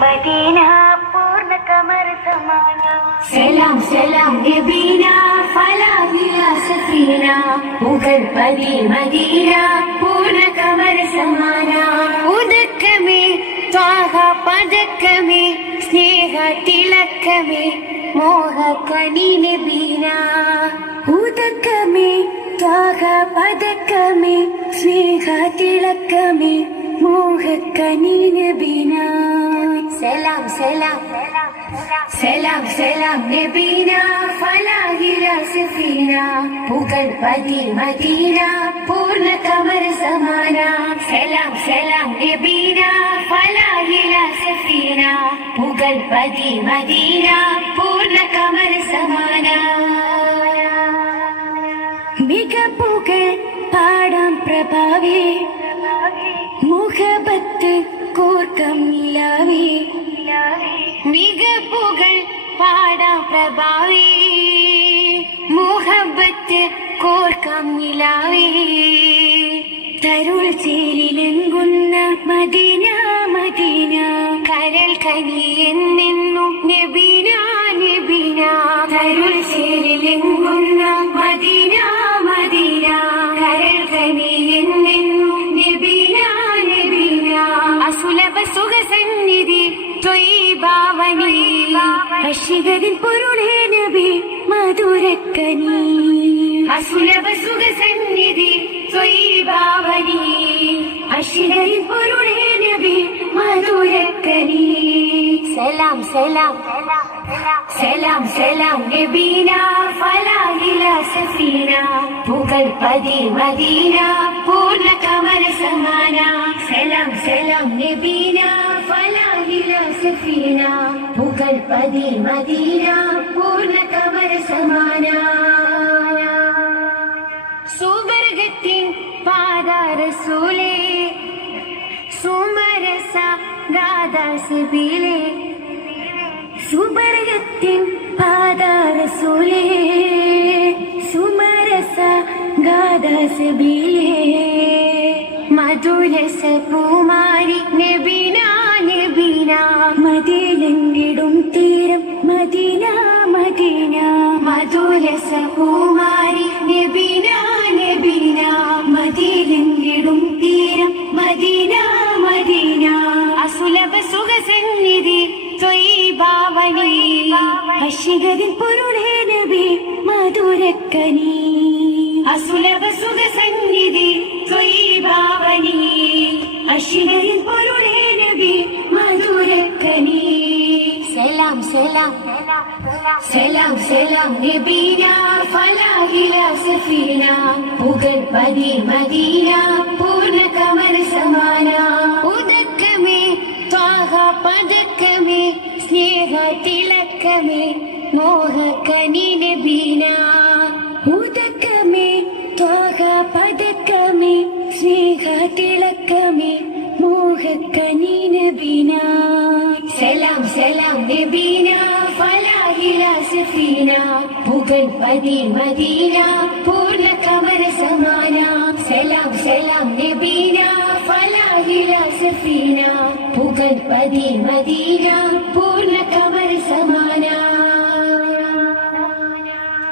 Medina പൂർണ്ണ കമർ സമാന. സലാം സലാം നബീന ഫലാഹില സഫീന മുഗൾപതി മദീന പൂർണ്ണ കമർ സമാന. ഉദക്കമേ ത്വാഹ പദക്കമേ സ്നേഹ തിളക്കമേ മോഹകനി നബീന. ഉദക്കമേ ത്വാഹ പദക്കമേ സ്നേഹ തിളക്കമേ മോഹകനി നബീന. സലാം സലാം സലാം സലാം നബീന ഫലാഹില സഫീന മുഗൾപതി മദീന പൂർണ്ണ കമർ സമാന. സലാം സലാം നബീന ഫലാഹില സഫീന മുഗൾപതി മദീന പൂർണ്ണ കമർ സമാന. മികപ്പുകൾ പാടാം പ്രഭാവേ മുഹബത്ത് കോർക്കം നിലാവേ. മികപ്പുകൾ പാടാം പ്രഭാവേ മുഹബത്ത് കോർക്കം നിലാവേ. തരുൾ ചേലിലെങ്കുന്ന മദീന മദീന കരൾ കനിയെന്നെന്നും നബീന നബീന. തരുൾ ചേലിലെങ്കുന്ന മദീന മദീന കരൾ കനിയെന്നെന്നും നബീന നബീന. അസുലഭ സുഖസന്നിധി ത്വയ്യിബാവനി അശികതിൻ പൊരുളേ നബി മധുരക്കനി. അസുലഭ സുഖസന്നിധി ത്വയ്യിബാവനി അശികതിൻ പൊരുളേ നബി മധുരക്കനി. സലാം സലാം സലാം സലാം നബീന ഫലാഹില സഫീന മുഗൾപതി മദീന പൂർണ്ണ കമർ സമാന. സലാം സലാം നബീന ഫലാഹില സഫീന മുഗൾപതി മദീന പൂർണ്ണ കമർ സമാന. സുവർഗത്തിൻ പാദ റസൂലേ സുമരസ ഗാദാ സബീലേ. സുവർഗത്തിൻ പാദ റസൂലേ സുമരസ ഗാദാ സബീലേ. മധുരസ പൂമാരി നബീന നബീന മദീനങ്ങിടും തീരം മദീന മദീന. മധുരസ പൂമാരി നബീന നബീന മദീനങ്ങിടും തീരം മദീന മദീന. അസുലഭ സുഖസന്നിധി ത്വയ്യിബാവനി അശികതിൻ പൊരുളേ നബി മധുരക്കനി. അസുലഭ സുഖസന്നിധി ത്വയ്യിബാവനി അശികതിൻ പൊരുളേ നബി മധുരക്കനി. സലാം സലാം സലാം സലാം നബീന ഫലാഹില സഫീന മുഗൾപതി മദീന പൂർണ്ണ കമർ സമാന. ഉദക്കമേ ത്വാഹ പദക്കമേ സ്നേഹ തിളക്കമേ മോഹകനി നബീന. ഉദക്കമേ ത്വാഹ പദക്കമേ സ്നേഹ തിളക്കമേ മോഹകനി നബീന. സലാം സലാം നബീന ഫലാഹില സഫീന മുഗൾപതി മദീന പൂർണ്ണ കമർ സമാന. സലാം സലാം നബീന ഫലാഹില സഫീന മുഗൾപതി മദീന പൂർണ്ണ